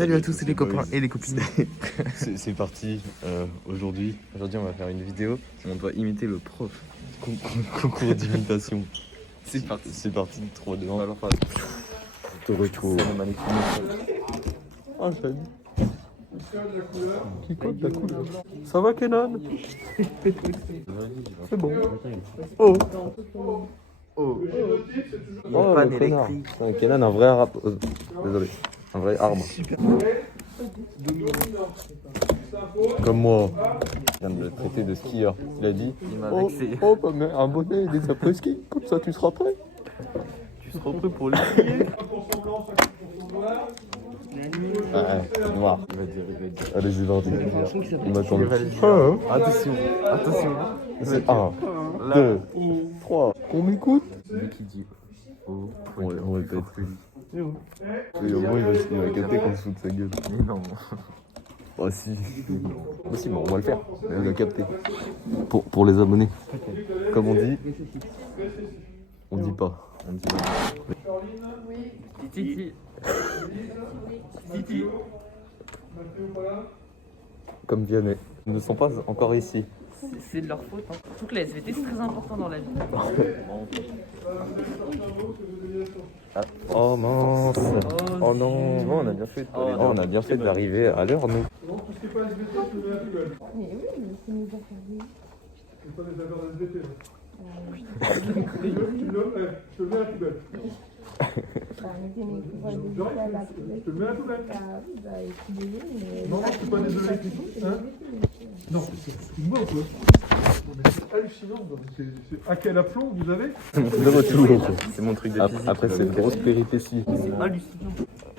Salut à tous les copains et les copines. C'est parti. Aujourd'hui, on va faire une vidéo. On doit imiter le prof. Concours d'imitation. C'est parti. C'est parti. 3, 2, 1. Alors, De retour. oh, salut. Qui code la couleur? Ça va, Kenan? C'est bon. Oh. Oh. Oh, le connard. Putain, Kenan, un vrai arabe. Désolé. Un vrai arbre. Comme moi. Je viens de le traiter de skieur. Il a dit bah, mais un bonnet et des après-ski. Comme ça, tu seras prêt. Tu seras prêt pour les skier? C'est noir. Il va dire. Allez, c'est parti. Il m'attend. Attention. Attention. C'est 1, 2, 3. On m'écoute? Qui dit oh, On répète. Et au moins, il va capter qu'on se fout de sa gueule. Mais non. Oh si. Oh si, mais on va le faire. Il va capter. Pour les abonnés. Comme on dit. On dit pas. On dit Titi. Titi. comme Vianney. Ils ne sont pas encore ici. C'est de leur faute. Hein. Surtout que la SVT, c'est très important dans la vie. Oh mince. Oh non. Non, on a bien fait. On a bien fait d'arriver à l'heure, nous. Mais oui, mais c'est nous affaires. C'est pas des affaires de SVT. Je te mets à la poubelle. Je te mets à la poubelle. Non, je suis pas désolé. Hein? Non, excuse-moi un peu. C'est hallucinant. C'est à quel aplomb vous avez? De retour. C'est mon truc de physique. Après cette grosse péripétie. Hallucinant.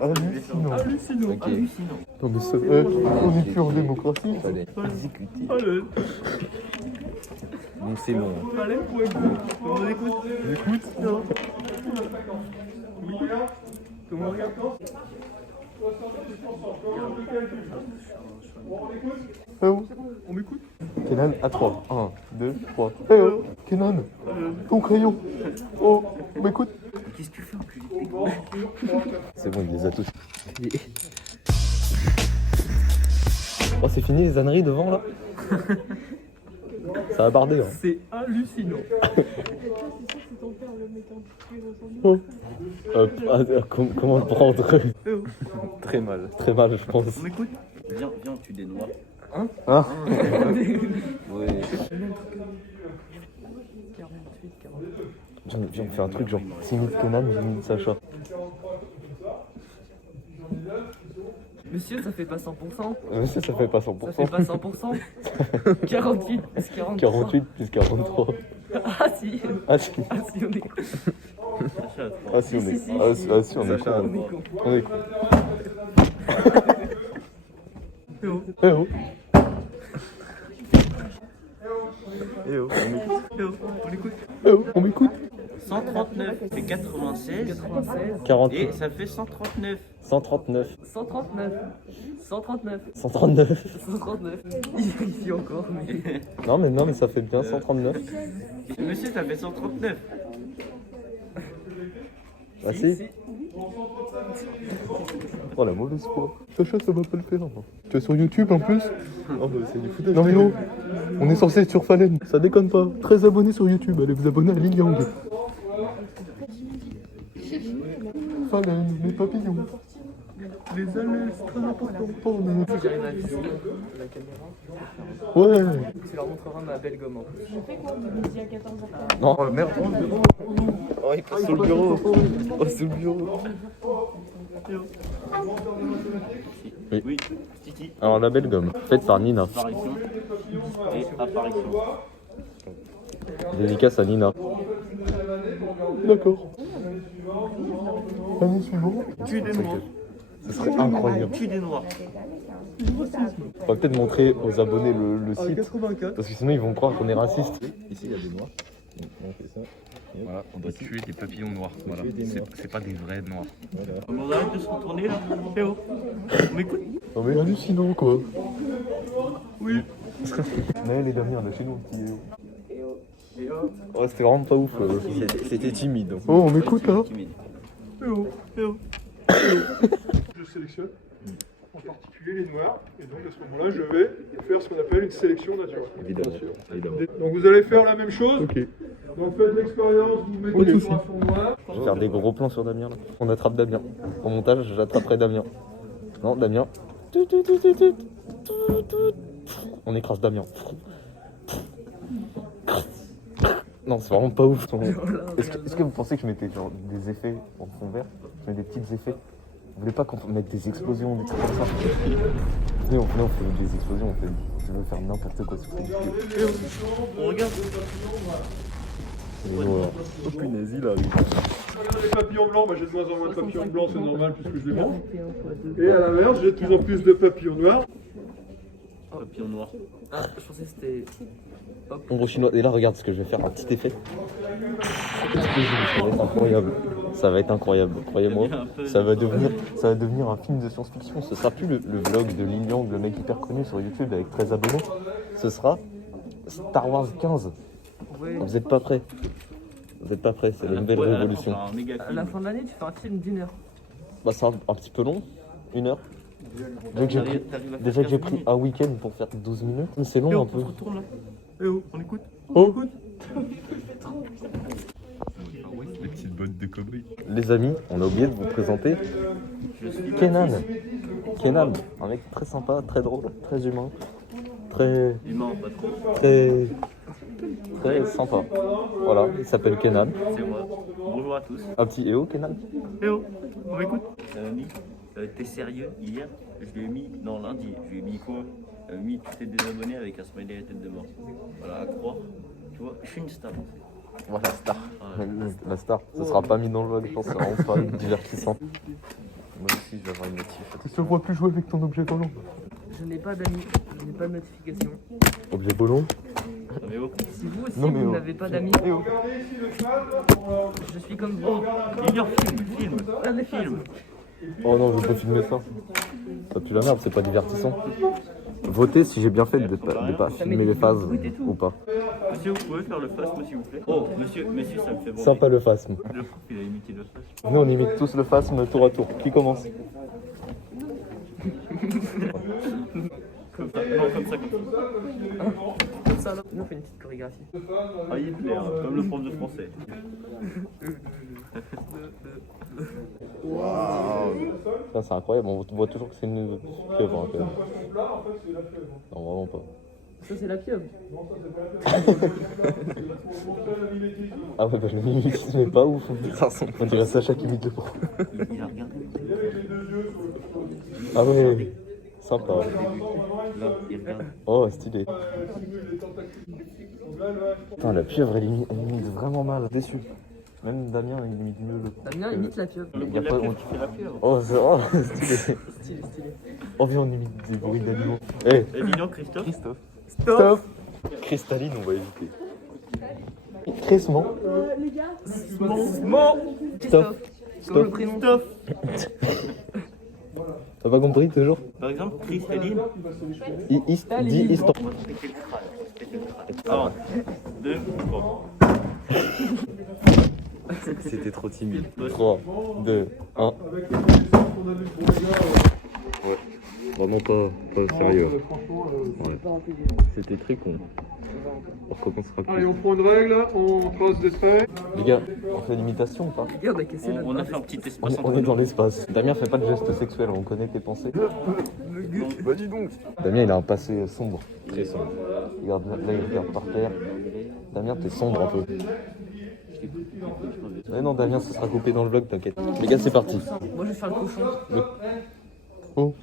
Hallucinant. Hallucinant. Ok. Hallucinant. Non mais ça, on est plus en démocratie. Allez, exécuter. Allez. Donc c'est long. Allez, pour on écoute. Écoute. Comment on regarde? On m'écoute? Kenan, à 3. 1, 2, 3. Eh oh, Kenan, ton crayon. Oh, on m'écoute? Qu'est-ce que tu fais, enculé? C'est bon, il les a tous. Oh, c'est fini les âneries devant là? Ça va barder, hein. C'est hallucinant. Oh. Comment le prendre? Très mal. Très mal, je pense. On écoute. Viens, tu des noix. Hein? Ouais. Viens, on fait un truc genre t'imites Kenan, j'imite Sacha. Monsieur, ça fait pas 100%. Monsieur, ça fait pas 100%. Ça fait pas 100%. 48 plus 43. 48 plus 43. Ah si. Ah si. Ah si, on est con. Ah si, on est. Si. Ah si, on est Sacha, con. On est con. On est con. Eh oh. Eh oh. Eh oh, Eh oh. On écoute. Eh oh, on m'écoute? 139 fait 96 96. 40. et ça fait 139. 139. 139. 139. 139. 139. Ici encore, mais. Non mais ça fait bien 139. Monsieur, ça fait 139. Ah si? Oh la mauvaise foi. Sacha, ça va pas le faire. Tu es sur YouTube en plus? Oh, bah, c'est du foutage. Non mais non, on est censé être sur Fallen, ça déconne pas. 13 abonnés sur YouTube, allez vous abonner à Lil Yang. Fallen, les papillons. Les amis, c'est très important pour nous. Si j'arrive à viser la caméra, Ouais. tu leur montreras ma belle gomme en plus. Je fais quoi de midi à 14h? Non, oh, merde. Oh, il passe sous le bureau. Oh, sous le bureau. Oui, Titi, Alors la belle gomme, faite par Nina. apparition et apparition. Dédicace à Nina. D'accord. L'année suivante. Tu des noirs. Ce serait incroyable. Tu des noirs. On va peut-être montrer aux abonnés le site. 84. Parce que sinon ils vont croire qu'on est raciste. Ici, il y a des noix. On fait ça. Voilà, on doit tuer des papillons noirs. Voilà. C'est pas des vrais noirs. Voilà. On arrête de se retourner là. Eh oh. On m'écoute? Non mais hallucinant quoi. Oui. Naël et Damien, là chez nous un petit. Oh, c'était vraiment pas ouf. C'était timide. Oh, on m'écoute hein. Timide. Je sélectionne. en particulier les noirs. Et donc à ce moment-là, je vais faire ce qu'on appelle une sélection naturelle. Évidemment. Évidemment. Donc vous allez faire la même chose. Ok. Donc faites l'expérience, vous mettez sur un fond noir. Je vais faire des gros plans sur Damien là. On attrape Damien. Au montage, j'attraperai Damien. Non, Damien. On écrase Damien. Non, c'est vraiment pas ouf. Est-ce que vous pensez que je mettais genre des effets en fond vert? Je mets des petits effets. Vous voulez pas qu'on mette des explosions, des trucs comme ça? Venez, on fait des explosions, je veux faire n'importe quoi sur cette vidéo. On regarde. Mais voilà. Oh punaise, il arrive. Les papillons blancs, moi j'ai de moins en moins de papillons blancs, c'est normal puisque je les mange. Et à l'inverse, j'ai de plus en plus de papillons noirs. Papillon noir. Ah, je pensais que c'était. Ombre chinoise. Et là, regarde ce que je vais faire, un petit effet. Ça va être incroyable. Ça va être incroyable, croyez-moi. Ça va devenir un film de science-fiction. Ce sera plus le vlog de Lilian, le mec hyper connu sur YouTube avec 13 abonnés. Ce sera Star Wars 15. Ouais. Vous êtes pas prêts. Vous êtes pas prêts, c'est la nouvelle révolution. À la fin de l'année, tu fais un film d'1 heure. Bah, c'est un petit peu long, 1 heure. Déjà que j'ai pris un week-end pour faire 12 minutes, mais c'est long un peu. Retourne là. Eh oh, on écoute. Oh. Les petites bottes de cow-boy. Les amis, on a oublié de vous présenter Kenan. Kenan, un mec très sympa, très drôle, très humain, très Humain, pas trop. très sympa. Voilà, il s'appelle Kenan. C'est moi. Bonjour à tous. Un petit EO Kenan. Eh oh, on m'écoute. Ami, t'es sérieux? Hier, je lui ai mis, non lundi, je lui ai mis quoi? Mis tu t'es désabonné avec un smiley à la tête de mort. Voilà, à croire. Tu vois, je suis une star. Voilà, star. Voilà. La star. Ce sera pas mis dans le vlog, je pense que c'est vraiment pas divertissant. Moi aussi, je vais avoir une notif. Tu ne vois plus jouer avec ton objet volant. Je n'ai pas d'amis, je n'ai pas de notification. Objet volant? Mais oh, Si vous aussi, Non, mais vous oh. n'avez pas d'amis, je suis comme vous. Lilian, filme. Allez, Filme. Oh non, je veux pas filmer ça. Ça pue la merde, c'est pas divertissant. Votez si j'ai bien fait de pas filmer les phases ou pas. Monsieur, vous pouvez faire le phasme s'il vous plaît? Oh, monsieur, ça me fait bon. Sympa le phasme. Le prof, il a imité le phasme. Nous on imite tous le phasme tour à tour. Qui commence? Comme ça, non, comme ça. Comme ça, là. Nous, on fait une petite chorégraphie. Ah, Hitler, comme le prof de français. Ça c'est incroyable, on voit toujours que c'est une pieuvre hein, quand même. Non vraiment pas. Ça, c'est la pieuvre. Ah ouais bah le mimétisme est pas ouf. On dirait Sacha qui imite le pro. Il a regardé. Ah ouais, sympa. Là, il regarde. Oh stylé. Putain la pieuvre elle imite vraiment mal, déçu. Même Damien il imite mieux le... Damien imite la pieuvre. Le Il y a bruit de la pas- pieuvre qui fait la pieuvre. Oh stylé. Stylé, stylé. Oh viens on imite des bruits d'animaux. Eh Et Lilian, Christophe. Stop. Cristalline on va éviter. Crissement. Les gars, Christophe. Comme le prénom. Christophe. T'as pas compris toujours? Par exemple, Cristalline. Dis Istan. On va se péter le crâne. Péter le crâne. 1, 2, 3. C'était trop timide. 3, 2, 1. Avec les connaissances qu'on a vues pour les gars, Vraiment pas sérieux. franchement. C'était très con. On recommencera Allez, plus. on prend une règle, on trace des traits. Les gars, on fait l'imitation ou pas? Regarde, on a cassé notre On a barre fait un d'esprit. petit espace On est dans l'espace. Damien fait pas de gestes sexuels, on connaît tes pensées. Bah dis donc. Damien il a un passé sombre. Très sombre. Regarde, là il regarde par terre. Damien t'es sombre un peu. Mais non Damien ce sera coupé dans le vlog, t'inquiète. Les gars c'est parti. Moi, je vais faire le cochon. Oh.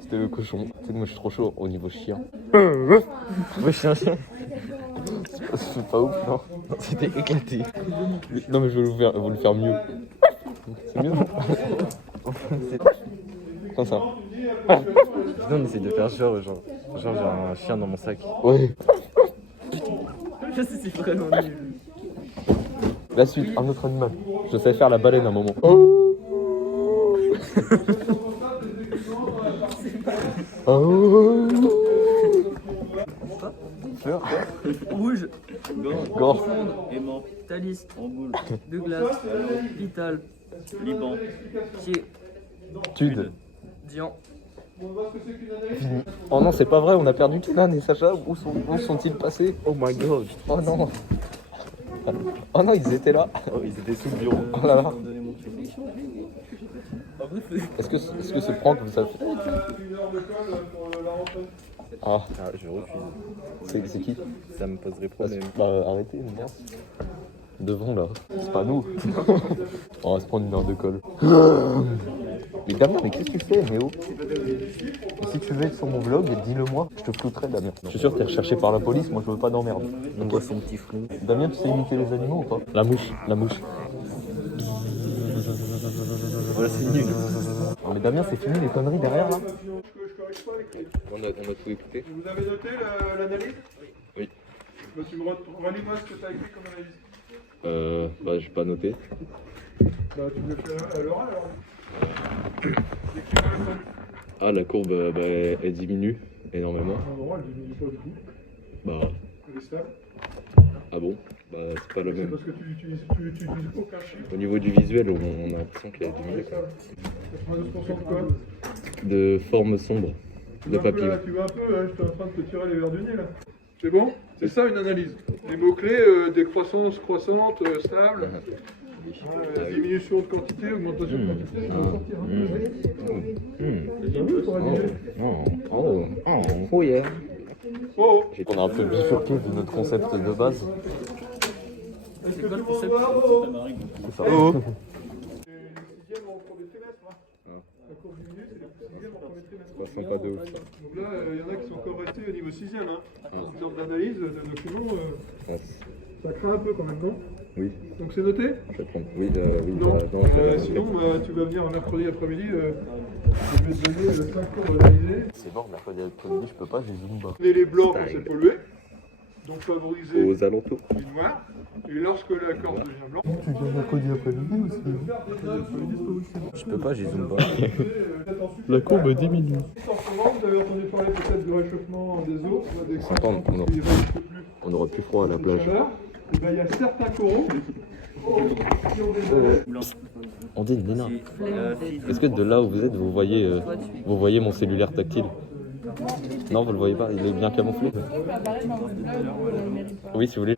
C'était le cochon. Tu sais que moi je suis trop chaud au niveau chien. Ouais chien. C'est pas ouf non. Non, c'était éclaté. Non mais je vais vous le faire mieux. C'est mieux non? C'est comme ça. Non, on essaie de faire genre j'ai un chien dans mon sac. Ouais. Je sais, c'est vraiment nul. La suite, un autre animal. Je sais faire la baleine à un moment. Oh. Oh. fleur. Rouge, Gant. Fonde, aimant, Thalys, en boule, de glace, Vital, Liban. Pied, Tude. Dian. Fini. Oh non, c'est pas vrai, on a perdu Kenan et Sacha. Où sont-ils passés? Oh my god. Oh non. Oh non, ils étaient là. Oh, ils étaient sous le bureau. Oh là là. Est-ce que ce prank vous a fait? Ah, Ah, je refuse. c'est qui? Ça me poserait problème. Bah arrêtez, merde. Devant là, c'est pas nous. On va se prendre une heure de colle. Mais Damien, mais qu'est-ce que tu fais, Néo? Et si tu veux être sur mon vlog, dis-le moi, je te flouterai, Damien. Je suis sûr que t'es recherché par la police, moi je veux pas d'emmerde. On voit son petit front. Damien, tu sais imiter les animaux ou pas? La mouche. Voilà, c'est nul. Non mais Damien, c'est fini les conneries derrière là? On a tout écouté. Vous avez noté l'analyse? Oui. Bah, tu me relis-moi ce que tu as écrit comme analyse. Bah j'ai pas noté. Bah, tu me le fais à l'oral alors. Ah, la courbe, elle diminue énormément. Non, elle diminue pas du tout. Bah, Elle est stable. ah bon? Bah c'est pas le C'est même. parce que tu utilises aucun chiffre. Au niveau du visuel, on a l'impression qu'elle a diminué. C'est ça. 92% de quoi? De forme sombre, de papillon. Tu vois un peu, j'étais en train de te tirer les verres du nez là. C'est bon? C'est ça une analyse. Les mots-clés, décroissance croissante, stable. Diminution de quantité, augmentation de quantité, ça va sortir. Oh yeah. Oh! On a un peu bifurqué de notre concept de base. Est-ce que tout le monde va? C'est ça. Oh! C'est les sixièmes en premier trimestre. La courbe du milieu, c'est les sixièmes en premier trimestre. Pas sympa de ouf. Donc là, il y en a qui sont encore restés au niveau sixième. Une sorte d'analyse de document, Ouais. ça craint un peu quand même, non? Oui, Donc c'est noté? je vais prendre. Oui, Non. non, Sinon, tu vas venir un mercredi après-midi. Je vais te donner 5 cours analysés. c'est mort, mercredi après-midi, je peux pas, j'ai Zumba. Et les blancs quand c'est pollué. Donc favoriser Aux alentours. les noirs. Et lorsque la corde devient blanche. Tu viens mercredi après-midi aussi? Je peux pas, j'ai Zumba. La courbe diminue. Vous avez entendu parler peut-être du réchauffement des eaux, des S'entendre, croissants qui résistent plus On aura plus froid à la de plage. chaleur. Et ben, il y a certains coraux qui ont des ailes. On dit Nina. Fils. Est-ce que de là où vous êtes, vous voyez mon cellulaire tactile? Non, vous le voyez pas, il est bien camouflé. Oui, si vous voulez.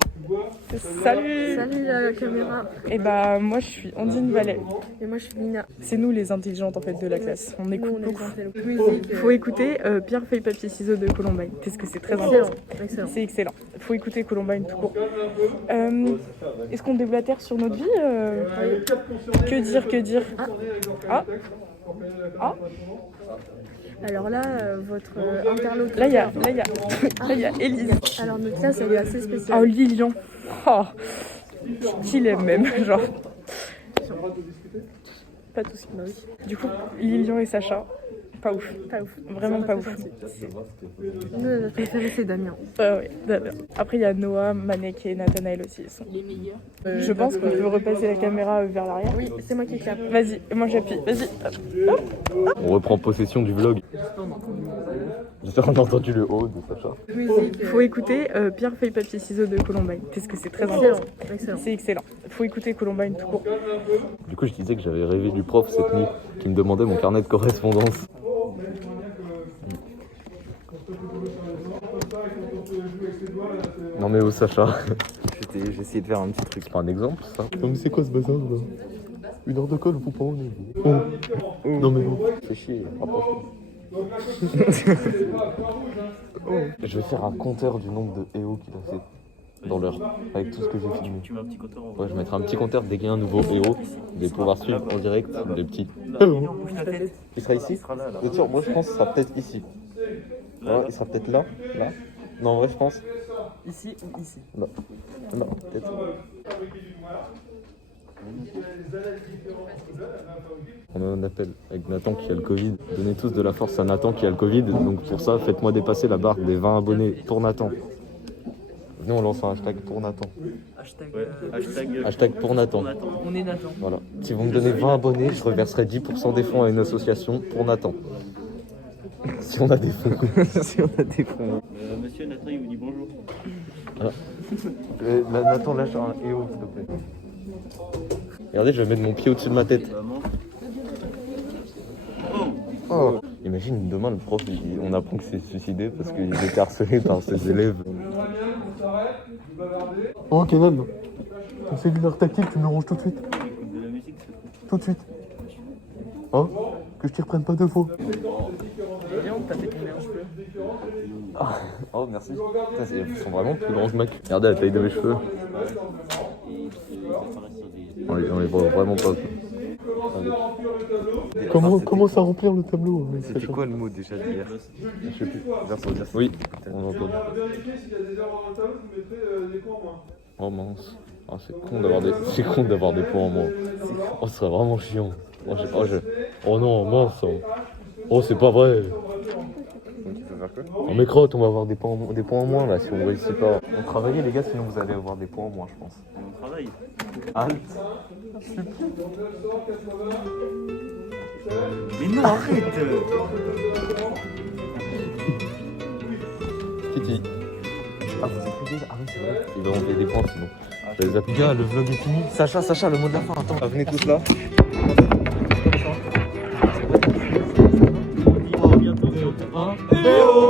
Salut. Salut la caméra. Et bah moi je suis Ondine Vallet. Et moi je suis Nina. C'est nous les intelligentes en fait de la classe. On Nous, écoute on est beaucoup. dans la musique. Il faut écouter Pierre, feuille, papier, ciseaux de Columbine parce que c'est très Excellent. important. Excellent. C'est excellent. Il faut écouter Columbine tout court. Est-ce qu'on déblatère sur notre vie Que dire Ah. Alors là, votre interlocuteur. Là il y a Élise. Alors notre classe elle est assez spéciale. Oh Lilian. Oh. Qui l'aime même genre. Pas tous. Bah oui. Du coup Lilian et Sacha. Pas ouf. Vraiment pas ouf. Nous, notre préféré c'est Damien. Ouais, d'accord. Après, il y a Noah, Manek et Nathanaël aussi. Ils sont les meilleurs. Je pense qu'on peut repasser la caméra vers l'arrière. Oui, c'est moi qui clappe. Vas-y, moi j'appuie. Vas-y. On reprend possession du vlog. J'espère qu'on a entendu le haut de Sacha. Il faut écouter Pierre, feuille, papier, ciseaux de Columbine. Parce que c'est très Excellent. important. Excellent. C'est excellent. Il faut écouter Columbine tout court. Du coup, je disais que j'avais rêvé du prof cette nuit qui me demandait mon carnet de correspondance. Non mais où Sacha? J'ai essayé de faire un petit truc. C'est pas un exemple ça? Non mais c'est quoi ce bazar là? Une heure de colle, vous pas en est vous? Non mais bon. Fais chier, rapproche-toi. Je vais faire un compteur du nombre de EO qu'il a fait dans l'heure, avec tout ce que j'ai filmé. Tu mets un petit compteur en Ouais, je mettrai un petit compteur dès qu'il y a un nouveau EO, de pouvoir suivre en direct les petits. bouge ta tête. Il sera ici? sera là. Bien sûr, moi je pense que ça sera peut-être ici. Ouais, il sera peut-être là, là. Non, en vrai, je pense. Ici ou ici? Non, peut-être. On a un appel avec Nathan qui a le Covid. Donnez tous de la force à Nathan qui a le Covid. Donc pour ça, faites-moi dépasser la barre des 20 abonnés pour Nathan. Venez, on lance un hashtag pour Nathan. Hashtag pour Nathan. On est Nathan. Voilà. Si vous me donnez 20 abonnés, je reverserai 10% des fonds à une association pour Nathan. Si on a des fonds. Si on a des fonds. Monsieur Nathan, il vous dit bonjour. Nathan, lâche un EO, s'il te plaît. Regardez, je vais mettre mon pied au-dessus de ma tête. Maman. Oh. Imagine, demain, le prof, on apprend que c'est suicidé parce qu'il était harcelé par ses élèves. Oh, Kenan, ton cellulaire tactile, tu me le ranges tout de suite. Écoute de la musique, c'est Tout de suite. Hein? Que je t'y reprenne pas 2 fois. Viens, on t'a fait combien de cheveux? Oh, merci. Putain, ils sont vraiment plus grands que Mac. Regardez la taille de mes cheveux. On les voit vraiment pas. Comment ça remplir le tableau? C'était quoi le mot déjà d'hier? Je sais plus. Verso. Oui, on entend. Vérifier s'il y a des erreurs dans le tableau, vous mettrez des points en moins. Oh mince. Ah, c'est con d'avoir des points en moins. Oh, ce serait vraiment chiant. Oh non, mince. Oh, c'est pas vrai. Oh, mais crotte, on va avoir des points en moins là si on réussit pas. On travaillait les gars, sinon vous allez avoir des points en moins, je pense. on travaille. Halt. Mais non, arrête. Kitty. Ah, vous écrivez? Ah oui, c'est vrai. Il va enlever des points sinon. Je les appuie. Gars, le vlog est fini. Sacha, le mot de la fin. Attends. Ah, venez tous là. Bientôt.